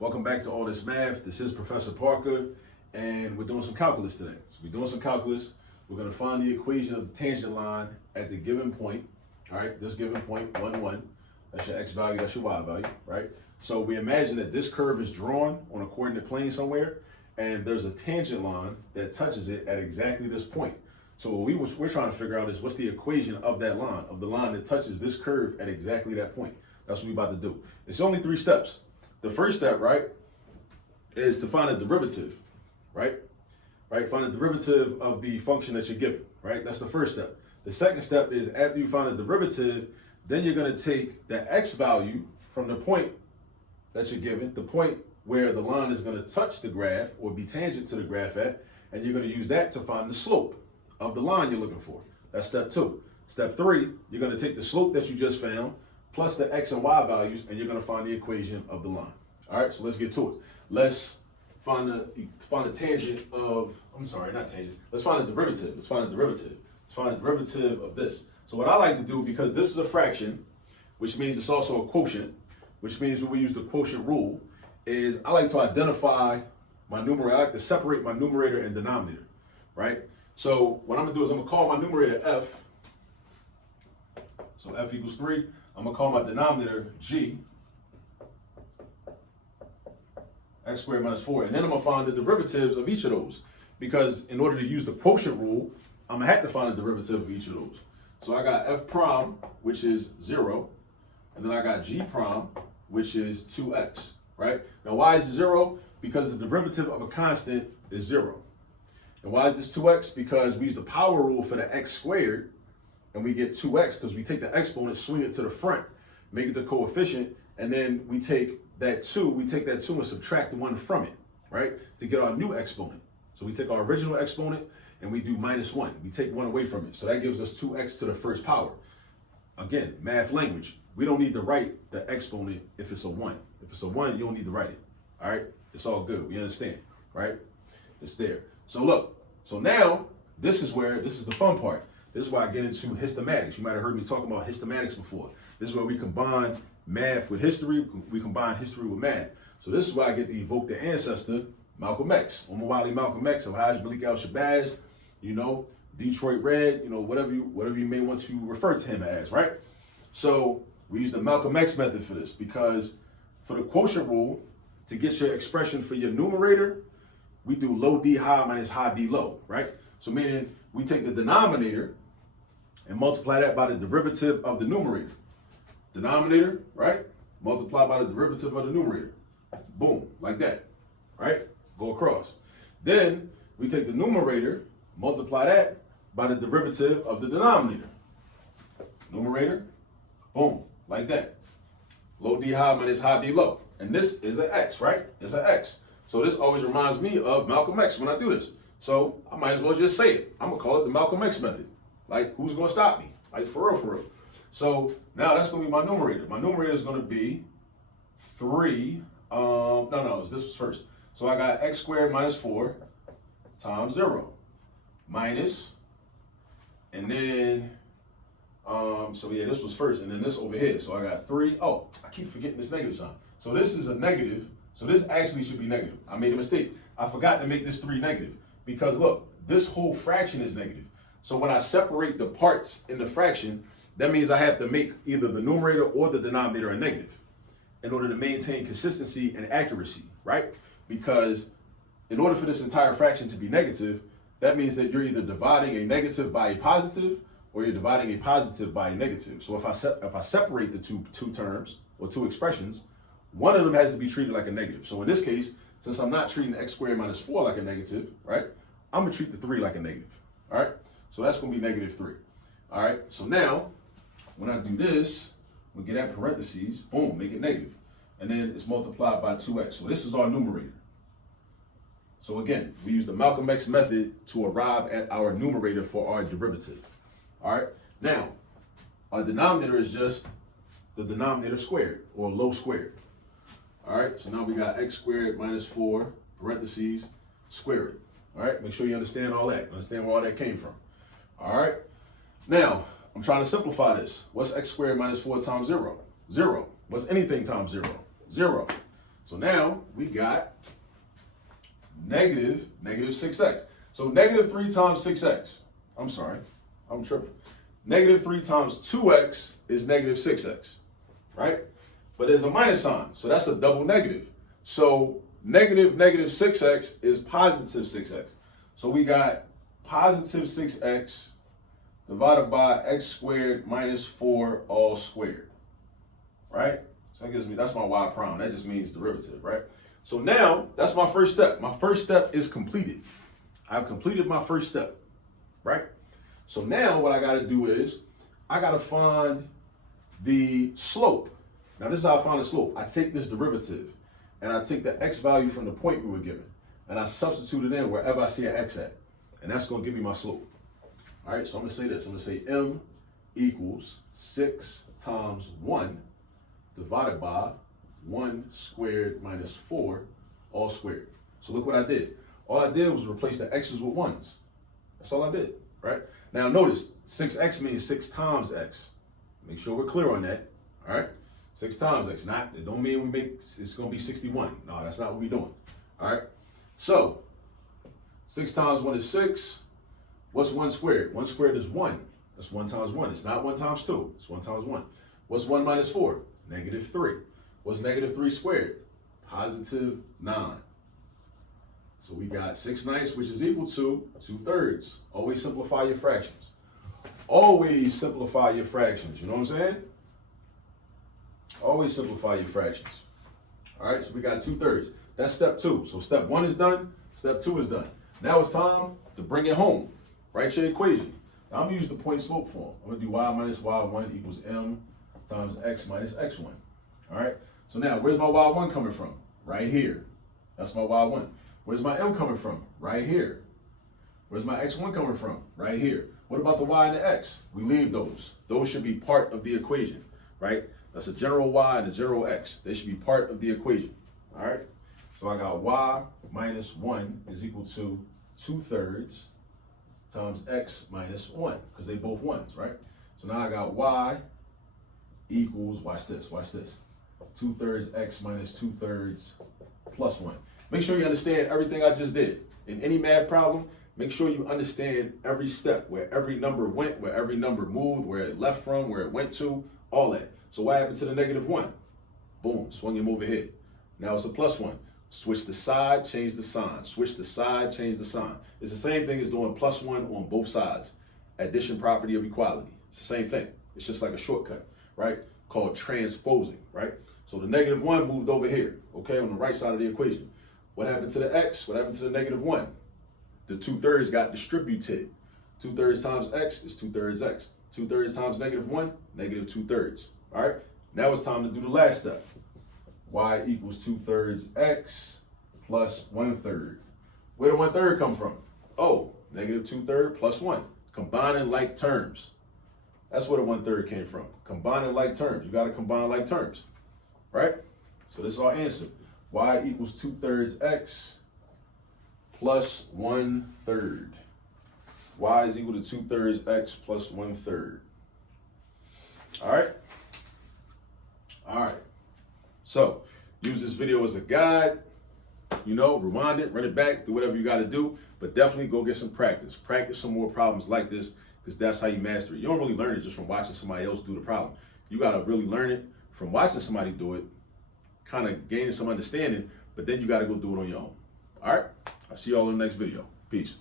Welcome back to All This Math. This is Professor Parker, and we're doing some calculus today. So we're doing some calculus. We're going to find the equation of the tangent line at the given point. All right, this given point, 1, 1. That's your x value, that's your y value, right? So we imagine that this curve is drawn on a coordinate plane somewhere, and there's a tangent line that touches it at exactly this point. So what we're trying to figure out is what's the equation of that line, of the line that touches this curve at exactly that point. That's what we're about to do. It's only 3 steps. The first step, right, is to find a derivative, right? Find a derivative of the function that you're given, right? That's the first step. The second step is after you find a derivative, then you're going to take the x value from the point that you're given, the point where the line is going to touch the graph or be tangent to the graph at, and you're going to use that to find the slope of the line you're looking for. That's step 2. Step 3, you're going to take the slope that you just found plus the x and y values, and you're going to find the equation of the line. All right, so let's get to it. Let's find the tangent of, let's find a derivative. Let's find a derivative of this. So what I like to do, because this is a fraction, which means it's also a quotient, which means when we use the quotient rule, is I like to identify my numerator. I like to separate my numerator and denominator, right? So what I'm going to do is I'm going to call my numerator f. So f equals 3. I'm going to call my denominator g, x squared minus 4. And then I'm going to find the derivatives of each of those. Because in order to use the quotient rule, I'm going to have to find a derivative of each of those. So I got f prime, which is 0. And then I got g prime, which is 2x, right? Now, why is it 0? Because the derivative of a constant is 0. And why is this 2x? Because we use the power rule for the x squared, and we get 2x because we take the exponent, swing it to the front, make it the coefficient, and then we take that 2 and subtract the 1 from it, right? To get our new exponent. So we take our original exponent and we do minus 1. We take 1 away from it. So that gives us 2x to the first power. Again, math language. We don't need to write the exponent if it's a 1. If it's a 1, you don't need to write it, all right? It's all good. We understand, right? It's there. So look, so now this is the fun part. This is why I get into hystematics. You might have heard me talk about hystematics before. This is where we combine math with history. We combine history with math. So this is why I get to evoke the ancestor, Malcolm X. Omawali Malcolm X, Alhaji Malik Al-Shabazz, Detroit Red, whatever you may want to refer to him as, right? So we use the Malcolm X method for this because for the quotient rule, to get your expression for your numerator, we do low D high minus high D low, right? So meaning we take the denominator and multiply that by the derivative of the numerator. Denominator, right? Multiply by the derivative of the numerator. Boom, like that, right? Go across. Then we take the numerator, multiply that by the derivative of the denominator. Numerator, boom, like that. Low D high minus high D low. And this is an X, right? It's an X. So this always reminds me of Malcolm X when I do this. So I might as well just say it. I'm going to call it the Malcolm X method. Like, who's going to stop me? Like, for real. So now that's going to be my numerator. My numerator is going to be 3. This was first. So I got x squared minus 4 times 0 minus, and then, this was first, and then this over here. So I got 3. Oh, I keep forgetting this negative sign. So this is a negative. So this actually should be negative. I made a mistake. I forgot to make this 3 negative. Because look, this whole fraction is negative. So when I separate the parts in the fraction, that means I have to make either the numerator or the denominator a negative in order to maintain consistency and accuracy, right? Because in order for this entire fraction to be negative, that means that you're either dividing a negative by a positive or you're dividing a positive by a negative. So if I separate the two terms or two expressions, one of them has to be treated like a negative. So in this case, since I'm not treating x squared minus 4 like a negative, right? I'm going to treat the 3 like a negative, all right? So that's going to be negative 3, all right? So now, when I do this, we get that parentheses, boom, make it negative. And then it's multiplied by 2x. So this is our numerator. So again, we use the Malcolm X method to arrive at our numerator for our derivative, all right? Now, our denominator is just the denominator squared, or low squared. All right, so now we got x squared minus 4, parentheses, square it. All right, make sure you understand all that. Understand where all that came from. All right, now I'm trying to simplify this. What's x squared minus 4 times 0? 0. What's anything times 0? 0. So now we got negative 6x. So negative 3 times 6x. I'm sorry, I'm tripping. Negative 3 times 2x is negative 6x, right? But there's a minus sign, so that's a double negative. So negative 6x is positive 6x. So we got positive 6x divided by x squared minus 4 all squared, right? So that gives me, that's my y prime. That just means derivative, right? So now, that's my first step. My first step is completed. I've completed my first step, right? So now what I got to do is, I got to find the slope. Now this is how I find the slope. I take this derivative, and I take the x value from the point we were given, and I substitute it in wherever I see an x at. And that's going to give me my slope. All right, so I'm going to say this. I'm going to say m equals 6 times 1 divided by 1 squared minus 4 all squared. So look what I did. All I did was replace the x's with 1s. That's all I did, right? Now notice, 6x means 6 times x. Make sure we're clear on that, all right? 6 times x, it don't mean it's going to be 61. No, that's not what we're doing, all right? So, 6 times 1 is 6. What's 1 squared? 1 squared is 1. That's 1 times 1. It's not 1 times 2. It's 1 times 1. What's 1 minus 4? Negative 3. What's negative 3 squared? Positive 9. So we got 6/9, which is equal to 2/3. Always simplify your fractions. Always simplify your fractions. You know what I'm saying? Always simplify your fractions. All right, so we got 2/3. That's step 2. So step 1 is done. Step 2 is done. Now it's time to bring it home. Write your equation. Now I'm going to use the point slope form. I'm going to do y minus y1 equals m times x minus x1. All right, so now where's my y1 coming from? Right here. That's my y1. Where's my m coming from? Right here. Where's my x1 coming from? Right here. What about the y and the x? We leave those. Those should be part of the equation, right? That's a general y and a general x. They should be part of the equation, all right? So I got y minus 1 is equal to 2/3 times x minus 1, because they both 1s, right? So now I got y equals, watch this, 2/3 x minus 2/3 plus 1. Make sure you understand everything I just did. In any math problem, make sure you understand every step, where every number went, where every number moved, where it left from, where it went to, all that. So what happened to the negative 1? Boom, swung him over here. Now it's a plus 1. Switch the side, change the sign. Switch the side, change the sign. It's the same thing as doing plus 1 on both sides. Addition property of equality. It's the same thing. It's just like a shortcut, right? Called transposing, right? So the negative 1 moved over here, okay, on the right side of the equation. What happened to the x? What happened to the negative 1? The 2/3 got distributed. 2/3 times x is 2/3 x. 2/3 times negative 1, negative 2/3. All right, now it's time to do the last step. Y equals 2/3 x plus 1/3. Where did 1/3 come from? Oh, negative 2/3 plus 1. Combining like terms. That's where the 1/3 came from. Combining like terms. You got to combine like terms, right? So this is our answer. Y equals 2/3 x plus 1/3. Y is equal to 2/3 x plus 1/3. All right. All right. So use this video as a guide. You know, rewind it, run it back, do whatever you got to do, but definitely go get some practice. Practice some more problems like this, because that's how you master it. You don't really learn it just from watching somebody else do the problem. You got to really learn it from watching somebody do it, kind of gaining some understanding, but then you got to go do it on your own. All right? I'll see you all in the next video. Peace.